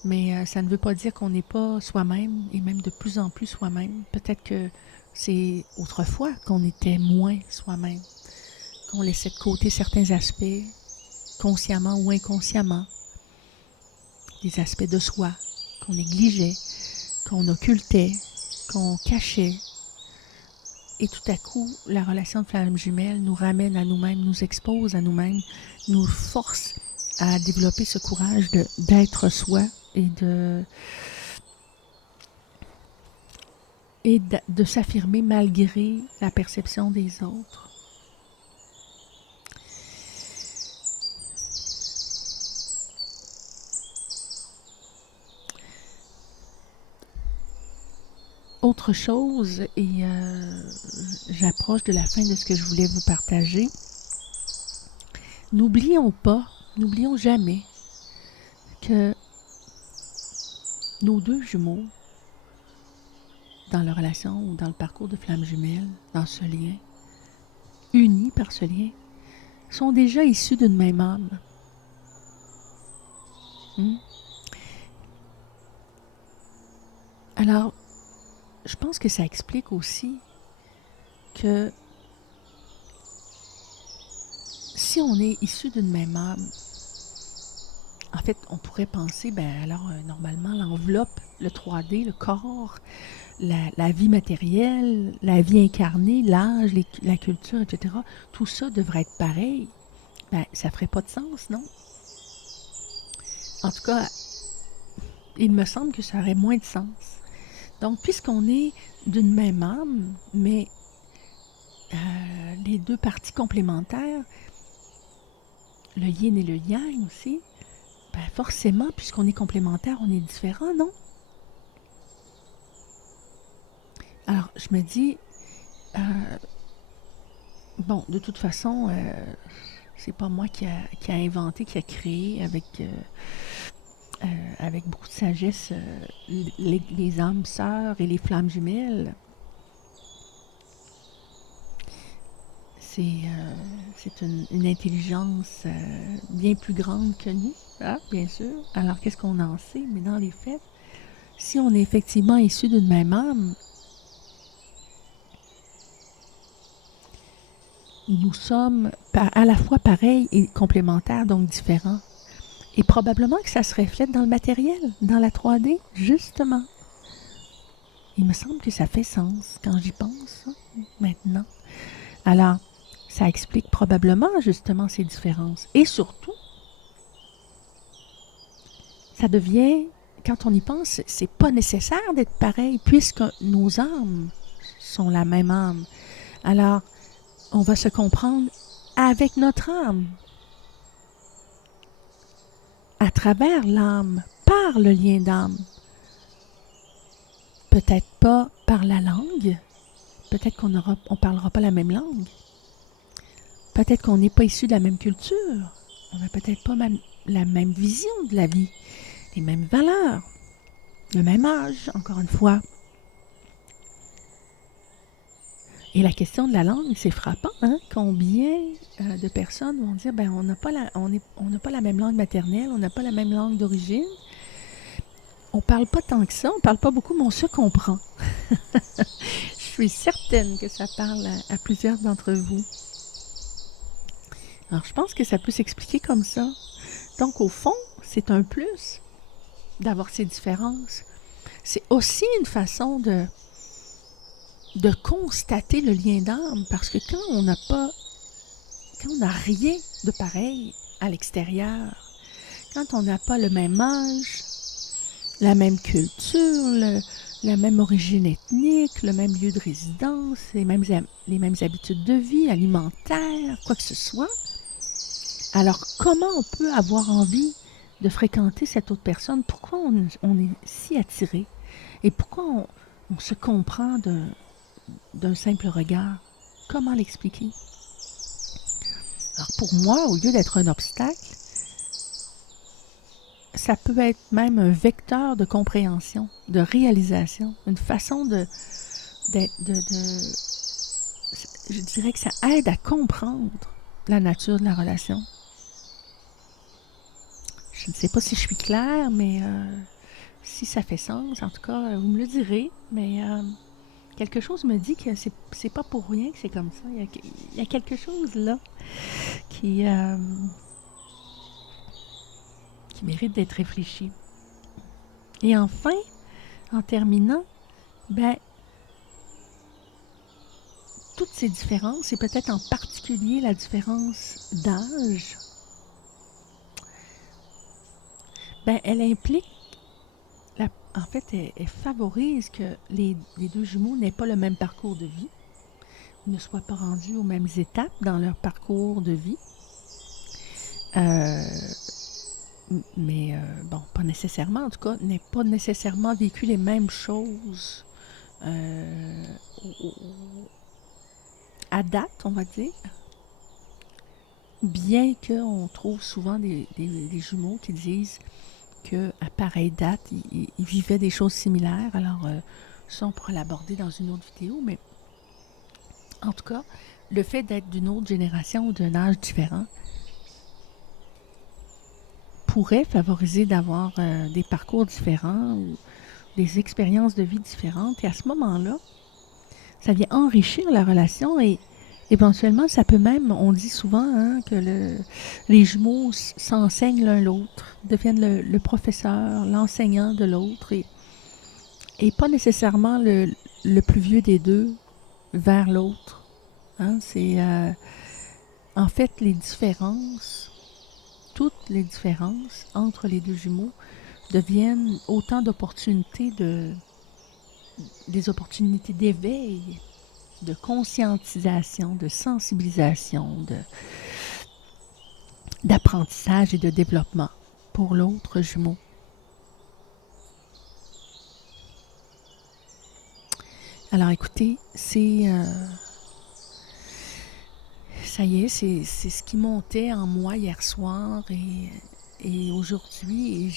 Mais ça ne veut pas dire qu'on n'est pas soi-même, et même de plus en plus soi-même. Peut-être que c'est autrefois qu'on était moins soi-même, qu'on laissait de côté certains aspects, consciemment ou inconsciemment, des aspects de soi qu'on négligeait, qu'on occultait, qu'on cachait. Et tout à coup, la relation de flamme jumelle nous ramène à nous-mêmes, nous expose à nous-mêmes, nous force à développer ce courage d'être soi et de s'affirmer malgré la perception des autres. Autre chose, et j'approche de la fin de ce que je voulais vous partager, n'oublions jamais que nos deux jumeaux, dans la relation ou dans le parcours de flamme jumelle, dans ce lien, unis par ce lien, sont déjà issus d'une même âme. Alors, je pense que ça explique aussi que si on est issu d'une même âme, en fait, on pourrait penser, normalement, l'enveloppe, le 3D, le corps, la vie matérielle, la vie incarnée, l'âge, la culture, etc., tout ça devrait être pareil. Ça ferait pas de sens, non? En tout cas, il me semble que ça aurait moins de sens. Donc, puisqu'on est d'une même âme, mais les deux parties complémentaires, le yin et le yang aussi, forcément, puisqu'on est complémentaires, on est différents, non? Alors, je me dis, de toute façon, c'est pas moi qui a inventé, qui a créé avec beaucoup de sagesse les âmes sœurs et les flammes jumelles. C'est une intelligence bien plus grande que nous, bien sûr. Alors, qu'est-ce qu'on en sait? Mais dans les faits, si on est effectivement issu d'une même âme, nous sommes à la fois pareils et complémentaires, donc différents. Et probablement que ça se reflète dans le matériel, dans la 3D, justement. Il me semble que ça fait sens quand j'y pense, maintenant. Alors, ça explique probablement justement ces différences. Et surtout, ça devient, quand on y pense, c'est pas nécessaire d'être pareil puisque nos âmes sont la même âme. Alors, on va se comprendre avec notre âme, à travers l'âme, par le lien d'âme. Peut-être pas par la langue, peut-être qu'on ne parlera pas la même langue, peut-être qu'on n'est pas issu de la même culture, on n'a peut-être pas même la même vision de la vie, les mêmes valeurs, le même âge, encore une fois. Et la question de la langue, c'est frappant, hein? Combien de personnes vont dire, on n'a pas la même langue maternelle, on n'a pas la même langue d'origine. On parle pas tant que ça, on parle pas beaucoup, mais on se comprend. Je suis certaine que ça parle à plusieurs d'entre vous. Alors, je pense que ça peut s'expliquer comme ça. Donc, au fond, c'est un plus d'avoir ces différences. C'est aussi une façon de constater le lien d'âme, parce que quand on n'a rien de pareil à l'extérieur, quand on n'a pas le même âge, la même culture, la même origine ethnique, le même lieu de résidence, les mêmes habitudes de vie, alimentaires, quoi que ce soit, alors comment on peut avoir envie de fréquenter cette autre personne? Pourquoi on est si attiré? Et pourquoi on se comprend d'un simple regard? Comment l'expliquer? Alors pour moi, au lieu d'être un obstacle, ça peut être même un vecteur de compréhension, de réalisation, une façon je dirais que ça aide à comprendre la nature de la relation. Je ne sais pas si je suis claire, mais si ça fait sens, en tout cas, vous me le direz, mais quelque chose me dit que c'est pas pour rien que c'est comme ça. Il y a quelque chose là qui mérite d'être réfléchi. Et enfin, en terminant, toutes ces différences, et peut-être en particulier la différence d'âge, elle implique, en fait, elle favorise que les deux jumeaux n'aient pas le même parcours de vie, ne soient pas rendus aux mêmes étapes dans leur parcours de vie. Pas nécessairement, en tout cas, n'aient pas nécessairement vécu les mêmes choses à date, on va dire. Bien qu'on trouve souvent des jumeaux qui disent qu'à pareille date, ils vivaient des choses similaires. Alors, Ça, on pourra l'aborder dans une autre vidéo, mais en tout cas, le fait d'être d'une autre génération ou d'un âge différent pourrait favoriser d'avoir des parcours différents ou des expériences de vie différentes. Et à ce moment-là, ça vient enrichir la relation et éventuellement, ça peut même, on dit souvent que les jumeaux s'enseignent l'un l'autre, deviennent le professeur, l'enseignant de l'autre et pas nécessairement le plus vieux des deux vers l'autre. C'est en fait les différences, toutes les différences entre les deux jumeaux deviennent autant d'opportunités des opportunités d'éveil, de conscientisation, de sensibilisation, d'apprentissage et de développement pour l'autre jumeau. Alors écoutez, ça y est, c'est ce qui montait en moi hier soir et aujourd'hui, et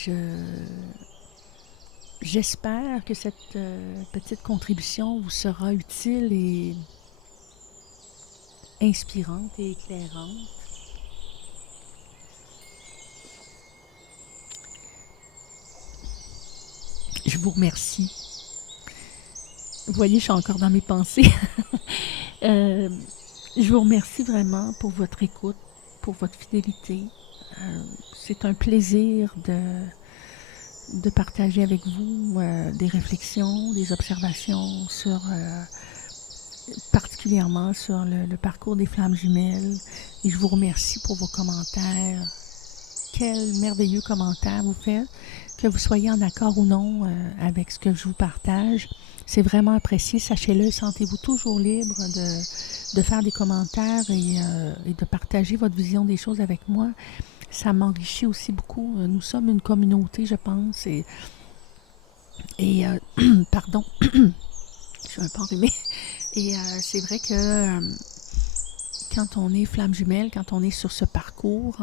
j'espère que cette petite contribution vous sera utile et inspirante et éclairante. Je vous remercie. Vous voyez, je suis encore dans mes pensées. Je vous remercie vraiment pour votre écoute, pour votre fidélité. C'est un plaisir de partager avec vous des réflexions, des observations particulièrement sur le parcours des flammes jumelles. Et je vous remercie pour vos commentaires. Quels merveilleux commentaires vous faites, que vous soyez en accord ou non avec ce que je vous partage. C'est vraiment apprécié, sachez-le, sentez-vous toujours libre de faire des commentaires et de partager votre vision des choses avec moi. Ça m'enrichit aussi beaucoup. Nous sommes une communauté, je pense, et pardon, je suis un peu enrhumée. Et c'est vrai que quand on est flamme jumelle, quand on est sur ce parcours,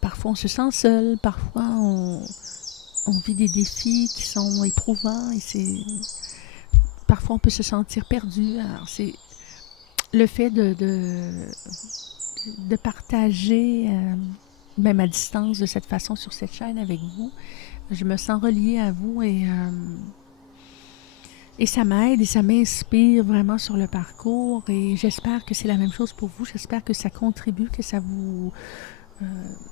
parfois on se sent seul, parfois on vit des défis qui sont éprouvants et parfois on peut se sentir perdu. Alors c'est le fait de partager, même à distance de cette façon sur cette chaîne avec vous. Je me sens reliée à vous et ça m'aide et ça m'inspire vraiment sur le parcours et j'espère que c'est la même chose pour vous. J'espère que ça contribue, que ça vous...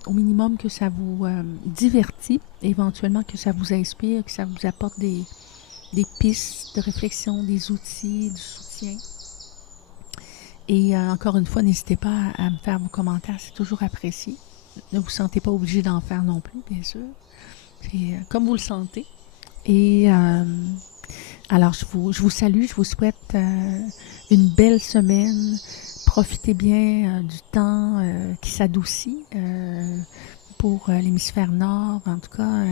au minimum que ça vous divertit, éventuellement que ça vous inspire, que ça vous apporte des pistes de réflexion, des outils, du soutien. Et encore une fois, n'hésitez pas à me faire vos commentaires, c'est toujours apprécié. Ne vous sentez pas obligé d'en faire non plus, bien sûr. C'est comme vous le sentez. Et alors, je vous salue, je vous souhaite une belle semaine. Profitez bien du temps qui s'adoucit pour l'hémisphère nord. En tout cas,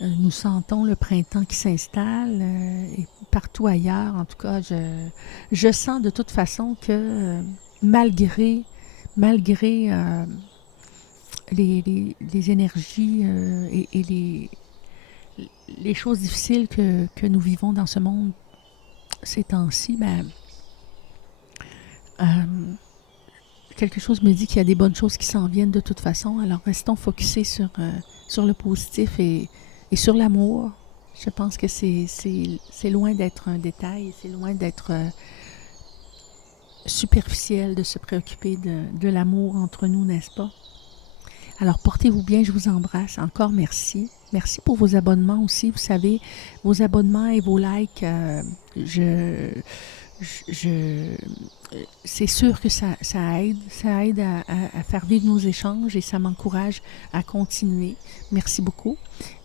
nous sentons le printemps qui s'installe et partout ailleurs. En tout cas, je sens de toute façon que malgré les énergies et les choses difficiles que nous vivons dans ce monde ces temps-ci, quelque chose me dit qu'il y a des bonnes choses qui s'en viennent de toute façon. Alors restons focusés sur le positif et sur l'amour. Je pense que c'est loin d'être un détail, c'est loin d'être superficiel de se préoccuper de l'amour entre nous, n'est-ce pas? Alors portez-vous bien, je vous embrasse. Encore merci. Merci pour vos abonnements aussi. Vous savez, vos abonnements et vos likes, c'est sûr que ça aide à faire vivre nos échanges et ça m'encourage à continuer. Merci beaucoup.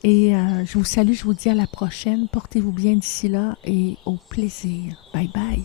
Et je vous salue, je vous dis à la prochaine. Portez-vous bien d'ici là et au plaisir. Bye bye.